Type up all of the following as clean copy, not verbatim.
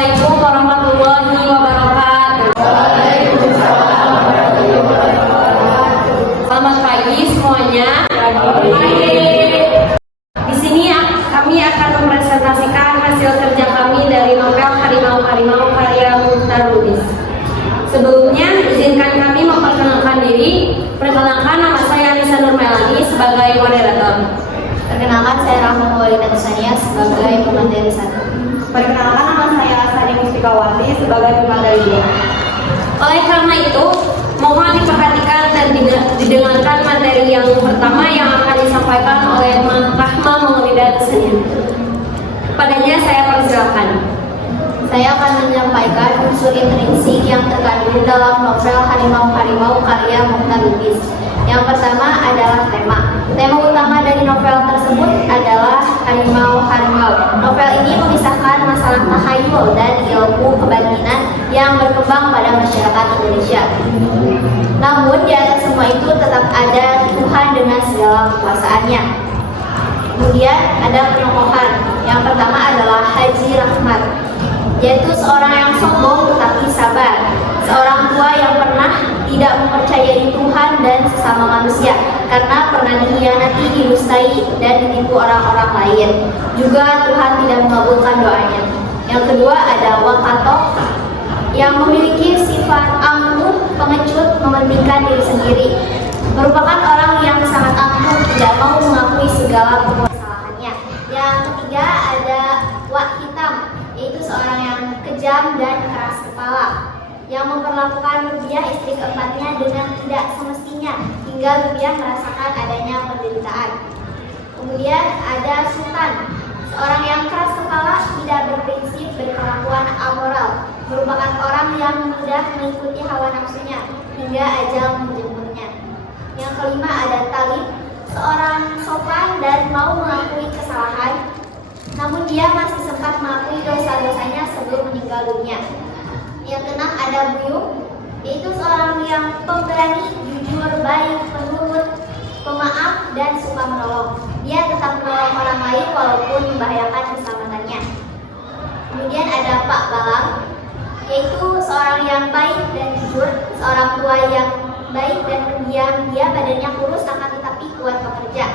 Assalamualaikum warahmatullahi wabarakatuh. Selamat pagi semuanya. Di sini kami akan mempresentasikan hasil kerja kami dari novel Harimau-Harimau karya Mukhtar Lubis. Sebelumnya, izinkan kami memperkenalkan diri. Perkenalkan, nama saya Anissa Nurmelani sebagai moderator. Perkenalkan, saya Rahma Maulida Tusania sebagai pemateri 1. Perkenalkan, nama saya Sari Mustikawati sebagai pemateri 2. Oleh karena itu, mohon diperhatikan dan didengarkan materi yang pertama yang akan disampaikan oleh Rahma Maulida Tusania. Kepadanya saya persilakan. Saya akan menyampaikan unsur intrinsik yang terkandung dalam novel Harimau-Harimau karya Mukhtar Lubis. Yang pertama adalah tema. Tema utama dari novel tersebut adalah Harimau-Harimau. Novel ini mengisahkan masalah takhayul dan ilmu kebatinan yang berkembang pada masyarakat Indonesia. Namun di atas semua itu tetap ada Tuhan dengan segala kekuasaannya. Kemudian ada penokohan. Yang pertama adalah Haji Rahmat, yaitu seorang yang sombong tetapi sabar, seorang tua yang pernah tidak mempercayai Tuhan dan sesama manusia karena pernah dikhianati, didustai, dan ditipu orang-orang lain. Juga Tuhan tidak mengabulkan doanya. Yang kedua ada Wakatoh, yang memiliki sifat angkuh, pengecut, mementingkan diri sendiri, merupakan orang yang sangat angkuh, tidak mau mengakui segala kesalahannya. Yang ketiga ada Wak Hitam, yaitu seorang yang kejam dan keras kepala, yang memperlakukan Rubiah istri keempatnya dengan tidak semestinya hingga Rubiah merasakan adanya penderitaan. Kemudian ada Sultan, seorang yang keras kepala, tidak berprinsip, berkelakuan amoral, merupakan orang yang mudah mengikuti hawa nafsunya hingga ajal menjemputnya. Yang kelima ada Talib, seorang sopan dan mau mengakui kesalahan, namun dia masih sempat mengakui dosa-dosanya sebelum meninggal dunia. Yang keenam ada Buyung, yaitu seorang yang pemberani, jujur, baik, penurut, pemaaf, dan suka menolong. Dia tetap menolong orang lain walaupun membahayakan keselamatannya. Kemudian ada Pak Balang, yaitu seorang yang baik dan jujur, seorang tua yang baik dan pendiam. Dia badannya kurus akan tetapi kuat bekerja.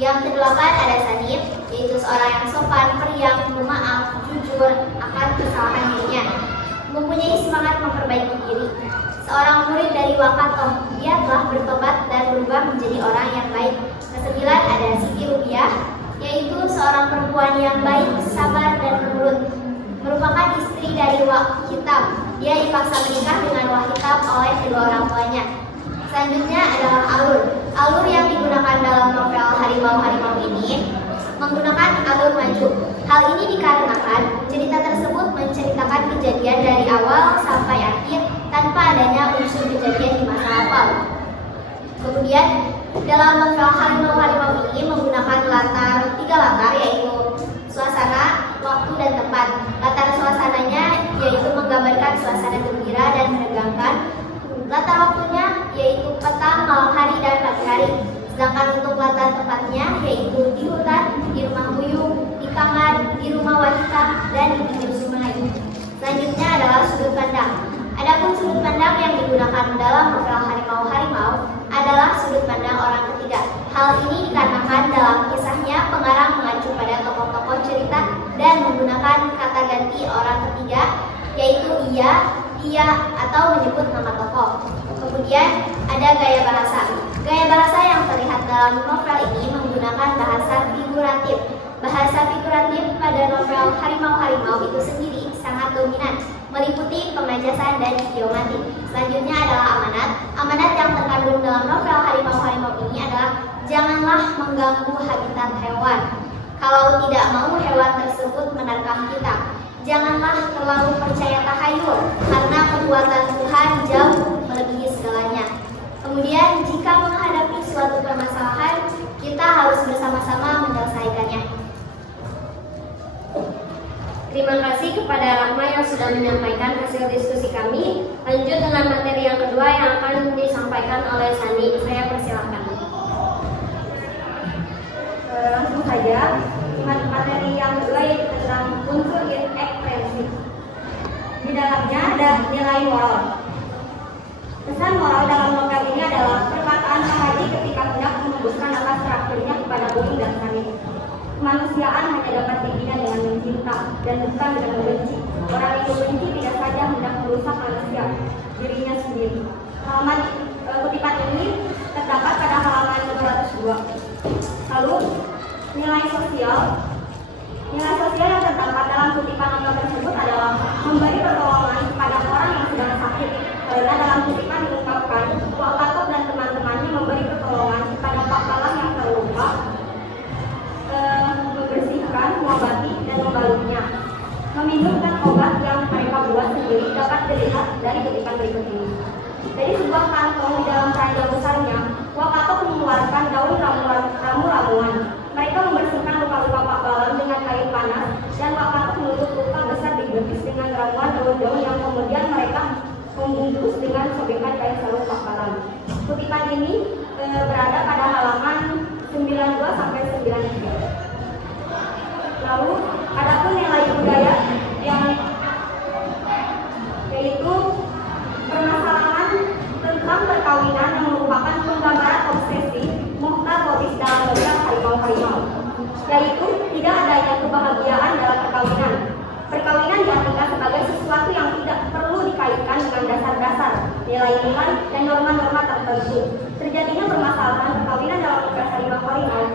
Yang kedelapan ada Sanif, yaitu seorang yang sopan, periang, pemaaf, jujur akan kesalahan dirinya, mempunyai semangat memperbaiki diri. Seorang murid dari Wakatoh, dia telah bertobat dan berubah menjadi orang yang baik. Kesembilan ada Siti Rubiah, yaitu seorang perempuan yang baik, sabar, dan penurut, merupakan istri dari Wak Hitam. Dia dipaksa menikah dengan Wak Hitam oleh kedua orang tuanya. Selanjutnya adalah alur. Alur yang digunakan dalam novel Harimau-Harimau ini menggunakan alur maju. Hal ini dikarenakan cerita tersebut menceritakan kejadian dari awal sampai akhir tanpa adanya unsur kejadian di masa lampau. Kemudian dalam novel Harimau-Harimau ini menggunakan tiga latar, yaitu suasana, waktu, dan tempat. Latar suasananya yaitu menggambarkan suasana gembira dan menegangkan. Latar waktunya yaitu petang, malam hari, dan pagi hari. Sedangkan untuk latar tempatnya yaitu di hutan, di rumah Buyung, di kamar, di rumah wanita, dan di pinggir sungai. Selanjutnya adalah sudut pandang. Adapun sudut pandang yang digunakan dalam novel Harimau-Harimau adalah sudut pandang orang ketiga. Hal ini dikarenakan dalam kisahnya pengarang mengacu pada tokoh-tokoh cerita dan menggunakan kata ganti orang ketiga, yaitu ia, dia, atau menyebut nama tokoh. Kemudian ada gaya bahasa. Gaya bahasa yang terlihat dalam novel ini menggunakan bahasa figuratif. Bahasa figuratif pada novel Harimau-Harimau itu sendiri sangat dominan, meliputi pengajasan dan idiomatik. Selanjutnya adalah amanat. Amanat yang terkandung dalam novel Harimau-Harimau ini adalah janganlah mengganggu habitat hewan. Kalau tidak mau hewan tersebut menerkam kita. Janganlah terlalu percaya tahayul, karena kekuatan Tuhan jauh melebihi segalanya. Kemudian jika menghadapi suatu permasalahan, kita harus bersama-sama menyelesaikannya. Terima kasih kepada Rahma yang sudah menyampaikan hasil diskusi kami. Lanjut dengan materi yang kedua yang akan disampaikan oleh Sani. Saya persilakan. Langsung saja, materi yang kedua yaitu tentang unsur ekspresi. nilai moral. Pesan moral dalam novel ini adalah perkataan Pak Haji ketika hendak menembuskan atas traktirnya kepada Uing dan Sani. Kemanusiaan hanya dapat dibina dengan mencinta dan bukan dengan membenci. Orang yang membenci tidak saja hendak merusak manusia, dirinya sendiri. Halaman kutipan ini terdapat pada halaman 202. Lalu nilai sosial yang terdapat dalam kutipan novel tersebut adalah memberi pertolongan kepada orang yang sedang sakit. Karena dalam kutipan diungkapkan Wak Katok dan teman-temannya memberi pertolongan kepada Pak Palang yang terluka, membersihkan, mengobati, dan membalutnya. Meminumkan obat yang mereka buat sendiri dapat dilihat dari kutipan berikut ini. Dari sebuah kantong di dalam keranjang besarnya, Wak Katok mengeluarkan daun ramu-ramuan. Mereka membersihkan luka-luka Pak Balang dengan kain panas, dan Wak Katok menutup luka besar di betis dengan ramuan daun-daun yang kemudian mereka membungkus dengan sobekan kain sarung Pak Balang. Kutipan ini berada pada halaman 92 sampai 93. Lalu adapun nilai budaya yang yaitu permasalahan tentang perkawinan yang merupakan penggambaran obsesi Mokhtar Lobis dalam novel Harimau-Harimau, yaitu tidak adanya kebahagiaan dalam perkawinan. Perkawinan diartikan sebagai sesuatu yang tidak perlu dikaitkan dengan dasar-dasar, nilai-nilai, dan norma-norma tertentu. Terjadinya permasalahan perkawinan dalam novel Harimau-Harimau.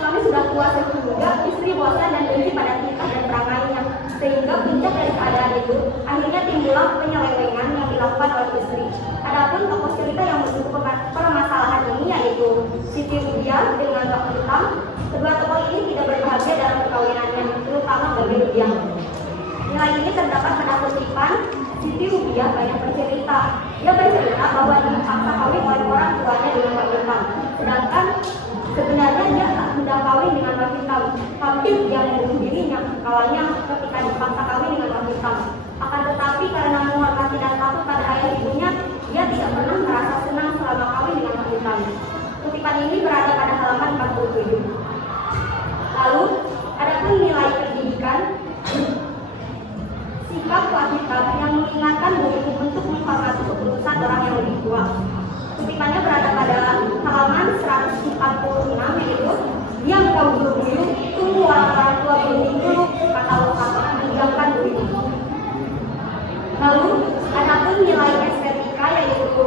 Suami sudah tua sehingga istri bosan dan benci pada tingkah dan perangainya, sehingga puncak dari keadaan itu akhirnya timbullah penyelewengan yang dilakukan oleh istri. Adapun tokoh cerita yang mendukung permasalahan ini yaitu Siti Rubiah dengan Wak Hitam. Kedua tokoh ini tidak berbahagia dalam perkawinannya, terutama bagi Rubiah. Nilai ini terdapat pada kutipan Siti Rubiah banyak bercerita. Dia bercerita bahwa dipaksa kawin oleh orang tuanya dengan Wak Hitam, sedangkan sebenarnya dia tak hendak kawin dengan Wak Hitam, tapi dia membunuh dirinya kalanya ketika dipaksa kawin dengan Wak Hitam. Akan tetapi karena menghormati dan patuh pada ayah ibunya, dia tidak pernah merasa senang selama kawin dengan Wak Hitam. Kutipan ini berada pada halaman 47. Lalu adapun nilai pendidikan, sikap Wak Hitam yang mengingatkan Bu Ibu untuk menghormati keputusan orang yang lebih tua. Kutipannya berada pada halaman 146, yaitu diam kau bulu-bulu, tunggu orang-orang tua berunding dulu, kata Wak Katok meninggalkan Bu Ibu. Lalu adapun nilai estetika yaitu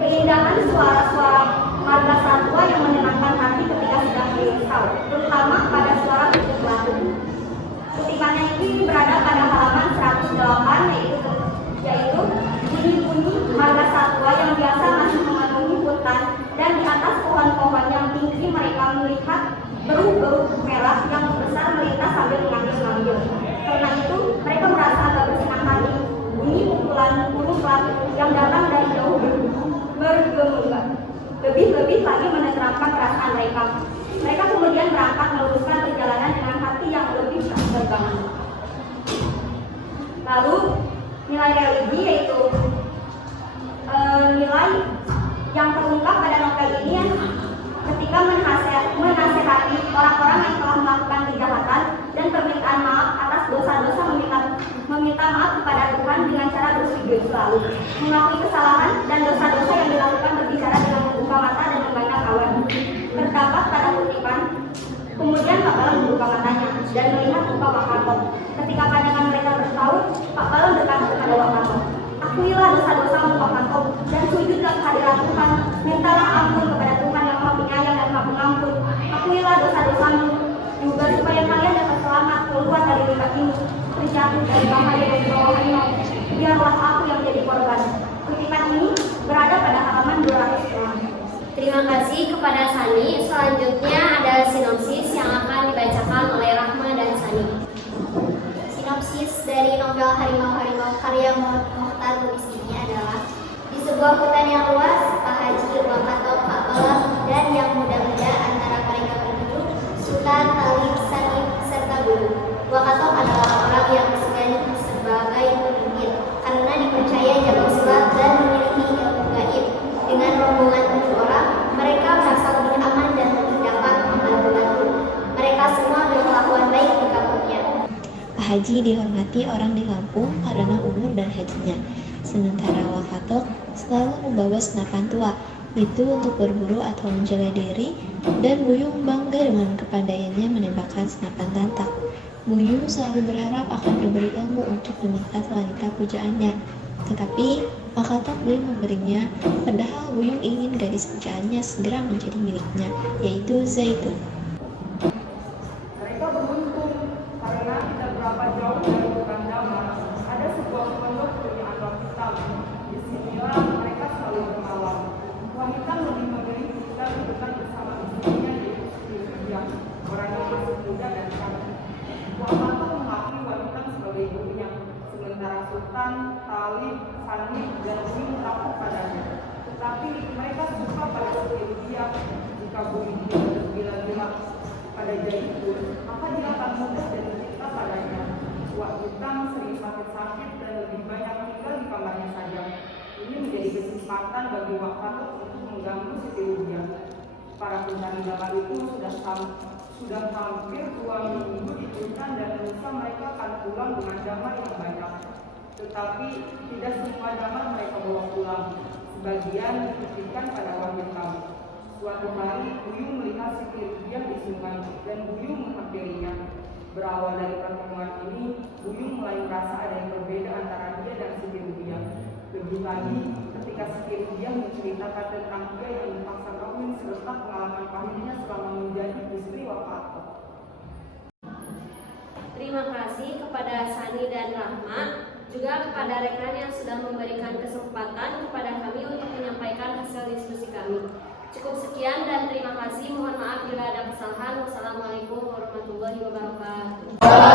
keindahan suara-suara marga satwa yang menyenangkan hati ketika sedang dirisau, terutama pada suara kucing batu. Kutipannya ini berada pada halaman 108, yaitu bunyi-bunyi marga satwa yang biasa masih memenuhi hutan, dan di atas pohon-pohon yang tinggi mereka melihat beruk-beruk merah yang besar melintas sambil mengambil-ngambil. Karena itu mereka merasa agak bersenang hati. Bunyi pukulan burung pelatu yang datang dari jauh bergema. Lebih-lebih lagi menenteramkan perasaan mereka. Mereka kemudian berangkat meluruskan perjalanan dengan hati yang lebih berbangun. Lalu nilai religi yaitu nilai yang terungkap pada novel ini ketika menasehati orang-orang yang telah melakukan kejahatan dan permintaan maaf atas dosa-dosa, meminta maaf kepada Tuhan dengan cara bersujud selalu, mengakui kesalahan dan dosa-dosa yang dilakukan, berbicara dengan membuka mata dan memandang awan. Terdapat pada kutipan, kemudian Pak Balang membuka matanya dan melihat muka Wak Katok. Ketika pandangan mereka bertaut, Pak Balang berkata kepada Wak Katok, "Akuilah dosa-dosamu Wak Katok dan sujudlah kehadiran Tuhan. Mintalah ampun kepada Tuhan yang Maha Penyayang dan Maha Pengampun. Akuilah dosa-dosamu juga supaya kalian dapat selamat keluar dari luka ini, terjatuh dari bahaya yang dibawahnya. Biarlah aku yang jadi korban." Kutipan ini berada pada halaman 206. Terima kasih kepada Sani. Selanjutnya adalah sinopsis yang akan dibacakan oleh Rahma dan Sani. Sinopsis dari novel Harimau-Harimau karya Mokhtar Lubis ini adalah: di sebuah hutan yang luas, Pak Haji, Wak Katok, Pak Balang, dan yang muda-muda antara mereka bertujuh, Sultan, Talib, Sani, serta Bulu. Wak Katok adalah orang yang disegani sebagai pemimpin karena dipercaya jago silat dan memiliki ilmu gaib. Dengan rombongan 7 orang, mereka merasa lebih aman dan lebih dapat membantu-bantu. Mereka semua berkelakuan baik di kampungnya. Al-Haji dihormati orang di kampung karena umur dan hajinya. Sementara Wakatok selalu membawa senapan tua, itu untuk berburu atau menjaga diri, dan Buyung bangga dengan kepandaiannya menembakkan senapan lantak. Buyung selalu berharap akan diberi ilmu untuk memikat wanita pujaannya, tetapi Wakatok belum memberinya, padahal Buyung ingin gadis pujaannya segera menjadi miliknya, yaitu Zaitun. Mereka beruntung karena tidak berapa jauh dari hutan damai ada sebuah pondok berniat hitam. Disinilah mereka selalu bermalam. Tuan hitam lebih memilih tinggal di dekat bersama istrinya yaitu Sri Rudiah, orang yang masih muda dan cantik. Tuan Matok mengakui Tuan hitam sebagai ibunya, sementara Sultan, Talib, Sanib, dan Buyung takut padanya. Tetapi mereka suka pada Sri Rudiah. Jika Buyung tidak bergila-gila pada Zaitun, maka dia akan mudah dan cinta padanya. Tuan hitam sering sakit-sakit dan lebih banyak tinggal di kamarnya saja. Ini menjadi kesempatan bagi Wakatok untuk mengganggu Siti Rudiah. Para pencari damar itu sudah hampir 2 minggu di hutan dan lusa mereka akan pulang dengan damar yang banyak. Tetapi tidak semua damar mereka bawa pulang. Sebagian dititipkan pada Wan hitam. Suatu hari, Buyung melihat Siti Rudiah di sungai dan Buyung menghampirinya. Berawal dari pertemuan ini, Buyung mulai merasa ada yang berbeda antara dia dan Siti Rudiah. Lebih lagi, ketika Siti Rudiah menceritakan tentang dia yang dipaksa kawin serta pengalaman pahitnya selama menjadi istri Wakatok. Terima kasih kepada Sani dan Rahma, juga kepada rekan yang sudah memberikan kesempatan kepada kami untuk menyampaikan hasil diskusi kami. Cukup sekian dan terima kasih. Mohon maaf bila ada kesalahan. Wassalamualaikum warahmatullahi wabarakatuh.